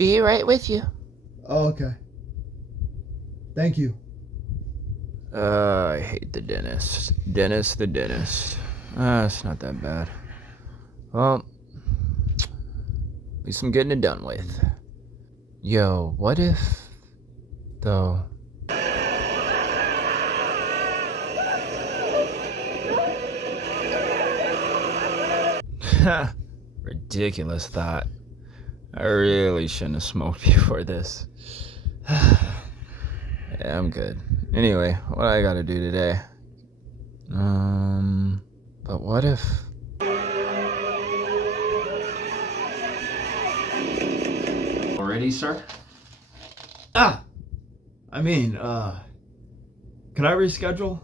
Be right with you. Oh, okay. Thank you. I hate the dentist. Dennis the dentist. It's not that bad. Well, at least I'm getting it done with. Yo, what if, though? Ridiculous thought. I really shouldn't have smoked before this. Yeah, I'm good. Anyway, what I gotta do today? But what if... Already, sir? I mean, can I reschedule?